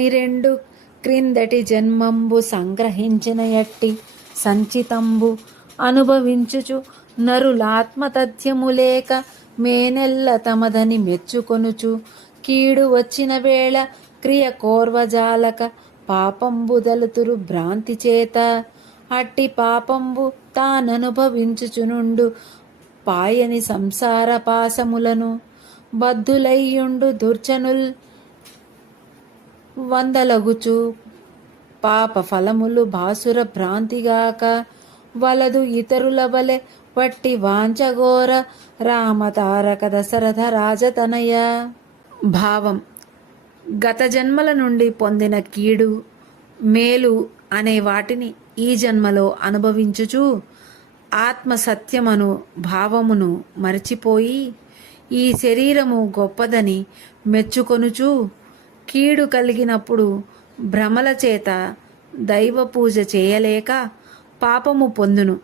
అని రెండు క్రిందటి జన్మంబు సంగ్రహించిన ఎట్టి సంచితంబు అనుభవించుచు నరులాత్మతథ్యము లేక మేనెల్ల తమదని మెచ్చుకొనుచు కీడు వచ్చిన వేళ క్రియ కోర్వజాలక పాపంబు దలుతురు భ్రాంతి చేత అట్టి పాపంబు తాననుభవించుచునుండు పాయని సంసార పాసములను బద్ధులయ్యుండు దుర్జనుల్ వందలగుచు పాప ఫలములు భాసుర భ్రాంతిగాక వలదు ఇతరుల వలె వట్టి వాంచఘోర రామతారక దశరథ రాజతనయ. భావం: గత జన్మల నుండి పొందిన కీడు మేలు అనే వాటిని ఈ జన్మలో అనుభవించుచు ఆత్మ సత్యమను భావమును మరచిపోయి ఈ శరీరము గొప్పదని మెచ్చుకొనుచు కీడు కలిగినప్పుడు భ్రమల చేత దైవ పూజ చేయలేక పాపము పొందును.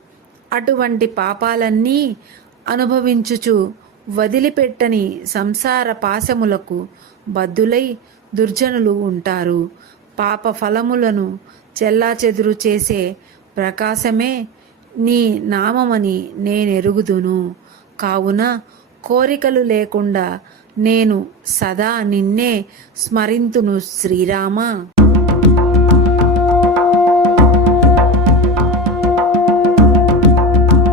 అటువంటి పాపాలన్నీ అనుభవించుచు వదిలిపెట్టని సంసార పాశములకు బద్ధులై దుర్జనులు ఉంటారు. పాప ఫలములను చెల్లాచెదురు చేసే ప్రకాశమే నీ నామమని నేనెరుగుదును. కావున కోరికలు లేకుండా నేను సదా నిన్నే స్మరింతును శ్రీరామ.